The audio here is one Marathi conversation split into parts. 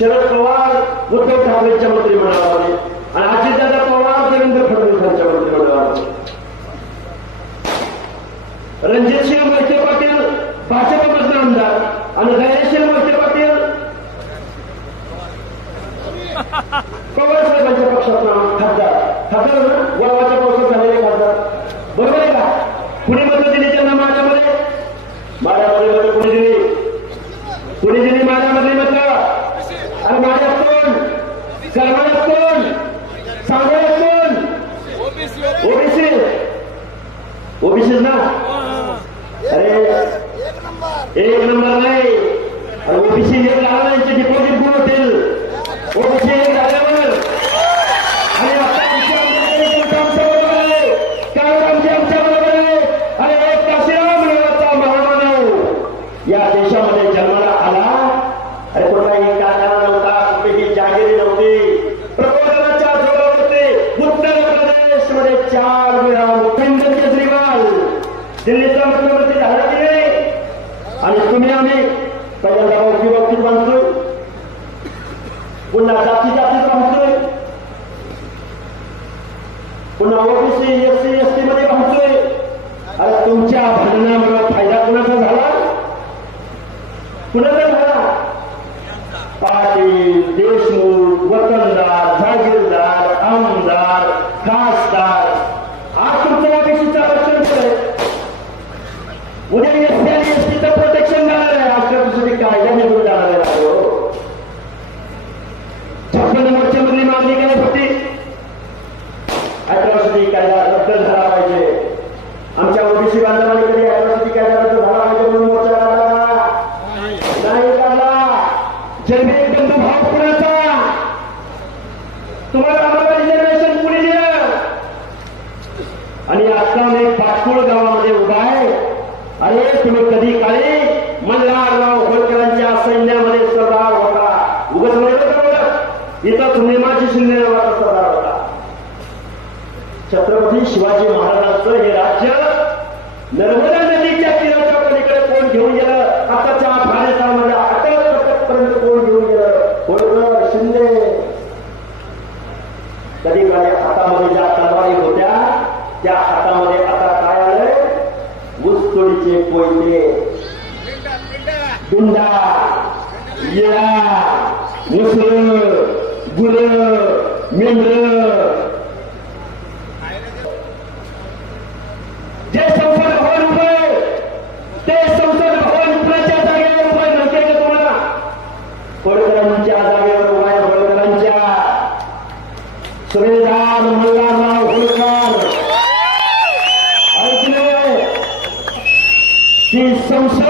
शरद पवार उद्धव ठाकरेंच्या मंत्रिमंडळामध्ये आणि अजितदादा पवार देवेंद्र फडणवीसांच्या मंत्रिमंडळामध्ये. रणजितसिंह मोहिते पाटील भाजपमधले आमदार आणि धैर्यसिंह मोहिते पाटील. पवार साहेबांच्या पक्षातून खासदार. खासदार ना वळवाच्या पावसात झालेले खासदार. बरोबर आहे का? पुणे मधलं दिली त्यांना माझ्यामध्ये माझ्यामध्ये मत पुणे दिली पुणे दिली माझ्यामधली मत आणि माझ्यात कोण करमाळ्यात कोण सांगोल्यात कोण ओबीसी ओबीसी ना अरे एक नंबर नाही ओबीसी एक लहानांचे डिपॉझिट गुण होतील ओबीसी एक झाल्यावर आणि आता आमच्या आमच्याकडे आमच्या बरोबर आहे काल आमचे आमच्या बरोबर आहे आणि एक काशीराम नावाचा महामानव या देशामध्ये जन्माला आला अरे कुठलाही कारखाना नव्हता कुठेही जागिरी नव्हती प्रबोधनाच्या जोरावरती उत्तर प्रदेशमध्ये चार वेळा मुख्यमंत्री केजरीवाल दिल्लीचा मुख्यमंत्री झाला की नाही आणि तुम्ही आम्ही पहिल्यांदा बाबतीत बाबतीत बांधतोय पुन्हा जाती जातीत बांधतोय पुन्हा OBC S C S T मध्ये बांधतोय अरे तुमच्या भांडणामुळे फायदा कुणाचा झाला कुणाचा झाला पाटील देशमुख वतनदार जागीरदार आमदार खासदार आज तुमचं ओबीसीचं आरक्षण आहे उद्या एस सी आणि एस टीचं प्रोटेक्शन जाणार आहे आजच्या दुसरी कायदा निघून जाणार आहे हो. छप्पन नंबरच्या मधली मागणी काय होती अॅट्रॉसिटी कायदा रद्द झाला पाहिजे आमच्या ओबीसी बांधवांनी कधी अॅट्रॉसिटी कायदा रद्द झाला पाहिजे म्हणून मोर्चा काढला नाही काढला जैविक बंधू भाव कुणाचा तुम्हाला आम्हाला रिझर्वेशन कुणी दिलं आणि पाचपूळ गावामध्ये उभा आहे. अरे तुम्ही कधी काळी? मल्हारराव होळकरांच्या सैन्यामध्ये सरदार होता. उगत नाही इथं तुम्ही शिंदे नावाचा सरदार होता. छत्रपती शिवाजी महाराजांचं हे राज्य नर्मदा बिंडा येळा मुसळ गुल मेंढर जे संसद भवन उभे ते संसद भवन कुणाच्या जागेवर उभे नव्हते का तुम्हाला होळकरांच्या जागेवर उभा आहे होळकरांच्या सुभेदार मल्हारराव होळकर ऐकले ती संसद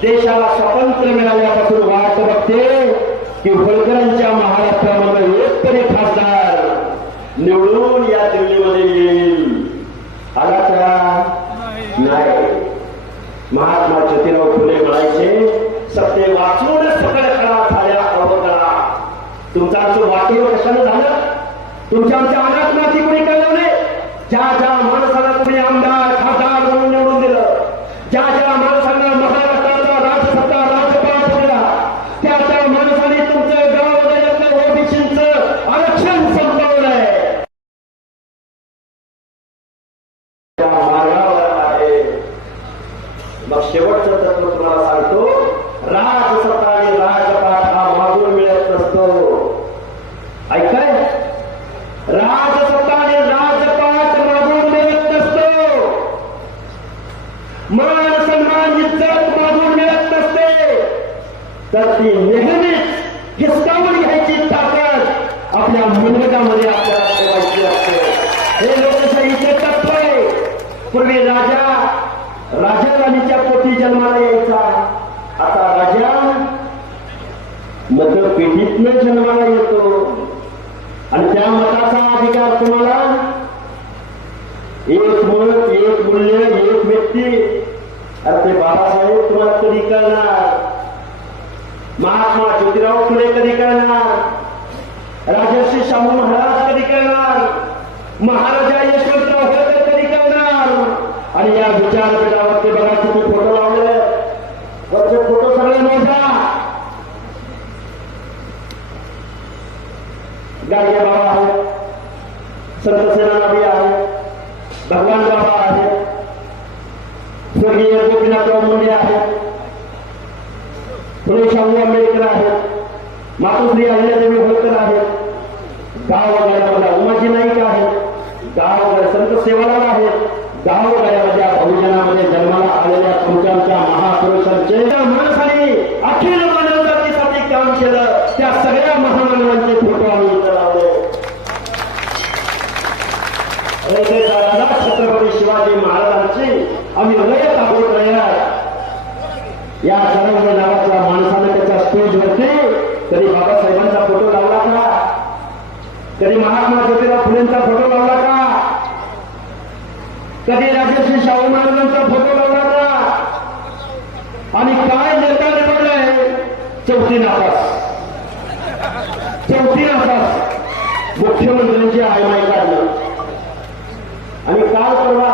देशाला स्वातंत्र्य मिळाल्यापासून वाट बघते की होळकरांच्या महाराष्ट्रामध्ये एक तरी खासदार निवडून या दिल्लीमध्ये येईल आला का नाही महात्मा ज्योतिराव फुले म्हणायचे सत्य वाचून सकळ करा झाल्या अवघडा. करा तुमचं आमचं वाटेव कशानं झालं तुमच्या आमच्या अनाथ माती कोणी कळवले ज्या ज्या माणसाला तुम्ही आमदार खासदार म्हणून निवडून दिलं ज्या ज्या माणसांना महाराष्ट्राचा राजसत्ता राजपाट दिला त्या त्या माणसाने तुमचं गाव वगैरे ओबीसीचं आरक्षण संपवलंय त्या मार्गावर आहे मग शेवटचं तत्व तुम्हाला सांगतो राजसत्ता आणि राजपाठ हा मागून मिळत नसतो ऐकाय राजसत्ता आणि राजपाठ मागून मिळत नसतो मान सन्मान इज्जत मागून मिळत नसते तर ती नेहमीच हिसकावून घ्यायची ताकद आपल्या मुलगामध्ये आपल्याला ठेवायची असते. हे लोकशाहीचे तत्व आहे. पूर्वी राजा राजा राणीच्या पोटी जन्माला यायचा. आता राजा मतपेटीतनं जन्माला येतो. आणि त्या मताचा अधिकार तुम्हाला एक मत एक मूल्य एक व्यक्ती अरे ते बाबासाहेब तुम्हाला कधी कळणार. महात्मा ज्योतिराव फुले कधी करणार? राजर्षी शाहू महाराज कधी करणार? महाराजा यशवंतराव होळकर कधी करणार? आणि या विचारपीठावरती बघा तुम्ही फोटो लावले वरचे फोटो सगळे मोजा. गाडगे बाबा आहे. संत सेनानाबी आहे. भगवान बाबा आहे. स्वर्गीय गोपीनाथ पुणे शाहू आंबेडकर आहेत मातोश्री अहिल्यादेवी होळकर आहेत गावगाड्यामध्ये उमाजी नाईक आहेत गावगाड्या संत सेवालाल आहेत गावगाड्यामधल्या बहुजनामध्ये जन्माला आलेल्या तुमच्या महापुरुषांचे. त्या माणसाने अखिल मानव जातीसाठी काम केलं त्या सगळ्या महामानवांचे फोटो आम्ही इथं लावले अयोध्येचा राजा छत्रपती शिवाजी महाराजांची आम्ही हृदय ताबूत या सर्व नावाच्या माणसानं त्याच्या स्टेजवरती कधी बाबासाहेबांचा फोटो लावला का कधी महात्मा ज्योतिराव फुलेंचा फोटो लावला का कधी राजश्री शाहू महाराजांचा फोटो लावला का आणि काय नेता निवडलाय चौथी नापास. चौथी नापास. मुख्यमंत्र्यांची आयमाय काढलं आणि काल परवा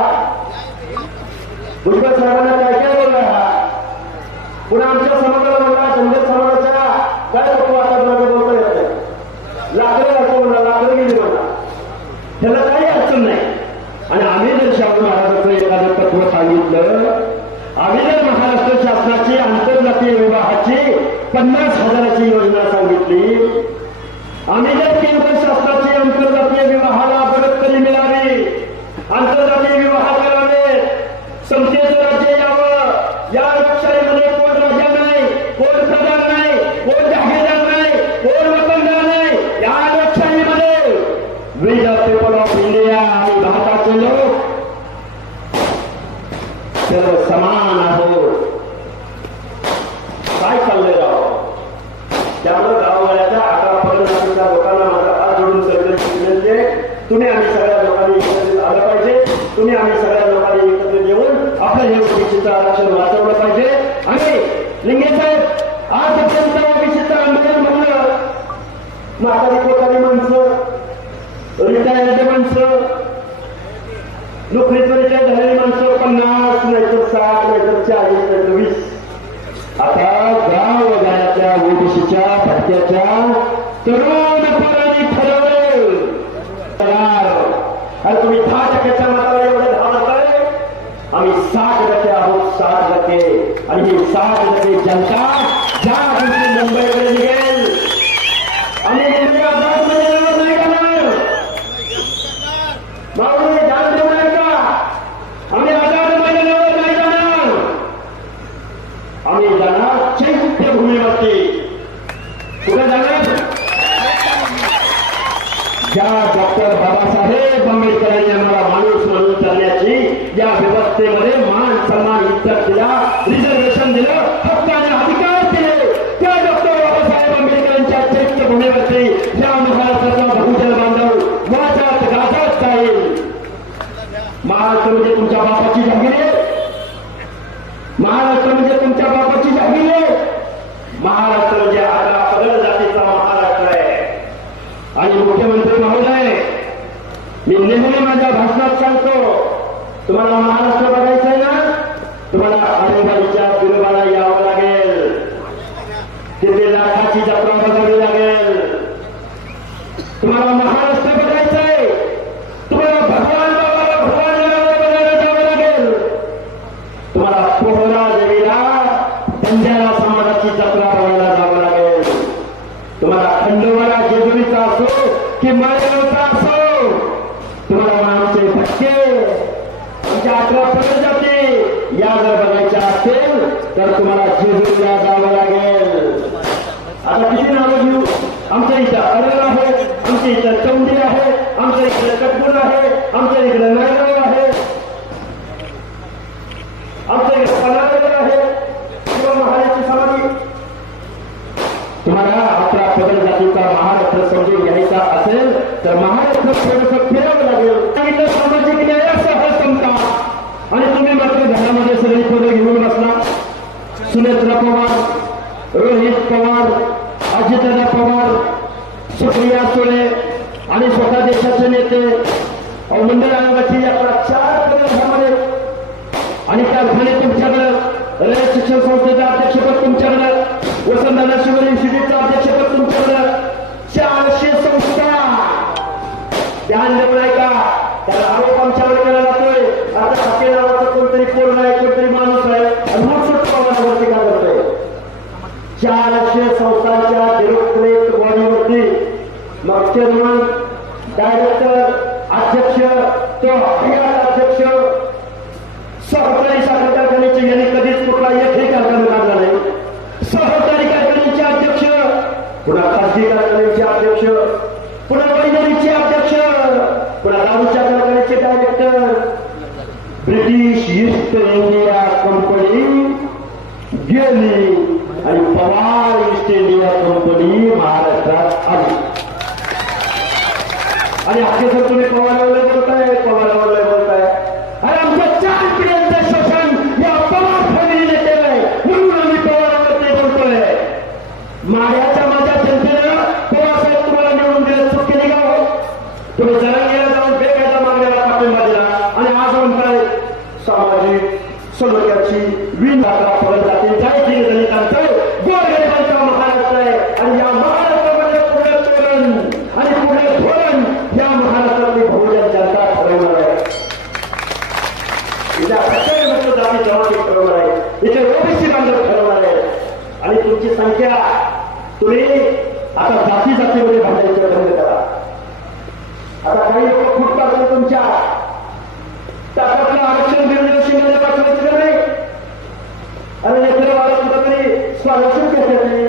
भुजबळ साहेबांना काय काय बोलला? हा पुन्हा आमच्या समाजाला म्हणला धनगर समाजाच्या काय लोक आता बोलता येत नाही. लाकडं असं म्हणला लाकडं गेली म्हणला. त्याला तयार. अरे तुम्ही दहा टक्क्याच्या मताला एवढे धावताय? आम्ही साठ टक्के आहोत साठ टक्के आणि ही साठ टक्के जनता ज्या दिवशी मुंबई निघेल आम्ही मुंबई आझाद मैदानावर नाही जाणार माऊली जाण देऊ नये का आम्ही आझाद मैदानावर नाही जाणार आम्ही जाणार चैत्यभूमीवरती कुठे जाणार ज्या डॉक्टर बाबासाहेब आंबेडकरांनी आम्हाला माणूस म्हणून चालण्याची या व्यवस्थेमध्ये मान सन्मान इज्जत दिला रिझर्वेशन दिलं हक्काने अधिकार दिले. त्या डॉक्टर बाबासाहेब आंबेडकरांच्या चैत्यभूमीवरती या महाराष्ट्राचा बहुजन बांधव वाचात गाजात जाईल. महाराष्ट्र म्हणजे तुमच्या बापाची जागीर आहे महाराष्ट्र म्हणजे तुमच्या बापाची जागीर आहे महाराष्ट्र म्हणजे अकरा पगड जातीचा महाराष्ट्र आहे आणि मुख्यमंत्री महोदय मी नेहमी माझ्या भाषणात सांगतो तुम्हाला तर तुम्हाला जेजुरीला जावं लागेल आता किती नावं घेऊ आमच्या इथं अरळ आहे आमच्या इथं चौंडी आहे आमच्या इकडे कटपूर आहे आमच्या इकडे नायगाव आहे आमच्या इकडे पन्हाळगड आहे किंवा महाराजची समाधी तुम्हाला आपला पदर जातीचा महाराष्ट्र समजून घ्यायचा असेल। तर महाराष्ट्र थोडंसं फिरावं लागेल सांगितलं सामाजिक न्यायासह समता। आणि तुम्ही मात्र घरामध्ये सगळी पदं घेऊन सुरेंद्र पवार रोहित पवार अजितदा पवार सुप्रिया सुळे आणि स्वतः देशाचे नेते मंडळ आयोगाची यात्रा चार प्रदेशामध्ये आणि कारखाने तुमच्याकडे रयत शिक्षण संस्थेचं अध्यक्षपद तुमच्याकडे वसंतदादा शिवर इन्स्टिट्यूटचं अध्यक्षपद तुमच्याकडे चारशे संस्था. ध्यान देऊ नये का त्याला पुन्हा खासगी अध्यक्ष. पुन्हा वैज्ञानिकचे अध्यक्ष. पुन्हा राहुलच्या कारखान्याचे director British East India company गेली आणि पवार ईस्ट इंडिया कंपनी महाराष्ट्रात आली. आणि अखे सर तुम्ही पवार बोलताय पवारावरला बोलताय अरे आमच्या चार पिढ्यांचं शोषण या पवार फॅमिलीने केलंय म्हणून आम्ही पवारावरती बोलतोय माड्याच्या माझ्या जनतेनं पवारसाहेब तुम्हाला निवडून दिलं चूक केली का हो तुम्ही जरांगीला जाऊन बेकायदा मागण्याला पाठिंबा दिला आणि आज म्हणताय सामाजिक सलोख्याची विण दाखला फरक जातील जायची दलितांचं गोरगरिबांचा महाराष्ट्र आहे आणि या महाराष्ट्रामध्ये पुढे चलन आणि पुढे धोरण या महाराष्ट्रातली बहुजन जनता ठरवणार आहे इथे सगळे लोक जाती जमाती ठरवणार आहे इथे ओबीसी बांधव ठरवणार आहे आणि तुमची संख्या तुम्ही आता जाती जातीमध्ये भांडायचं बंद करा आता काही लोक फुटतात ना तुमच्या. ताकदला आरक्षण देऊन शिंदे पाठवायचं नाही. आणि लेकरवाला कुठंतरी स्कॉलरशिप घेतली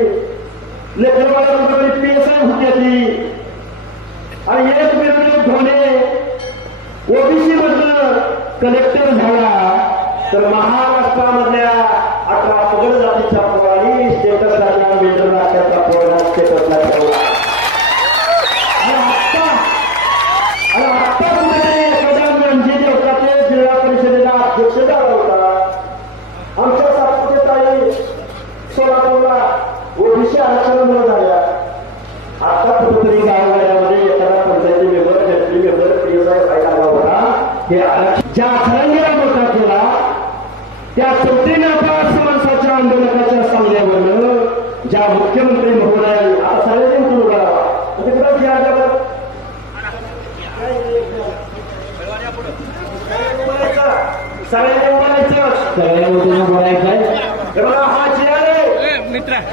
लेकरवाला कुठं पेन्शन घेतली आणि एक मिनिट धोने ओबीसी मधलं कलेक्टर झाला तर महाराष्ट्रामधल्या अठरा पगड जातीच्या पोरांनी स्टेटस राजा मित्र राष्ट्राचा पोरा स्टेटसला ठेवला सोलापूरला ओबीसी आरक्षणामुळे झाल्या आता कुठेतरी गावगाड्यामध्ये एखादा पंचायती मेंबर जनती मेंबर पीएसआय व्हायला आला होता. हे आरक्षण ज्या खरंगीला मोठा केला त्या चौथीने अपराध माणसाच्या आंदोलनाच्या सांगण्यावरनं ज्या मुख्यमंत्री महोदयांनी आता सार्वजनिक सुरू म्हणजे कुठं जी आल्यावर सगळ्यांनी बोलायचं बोलायचं हा जी आहे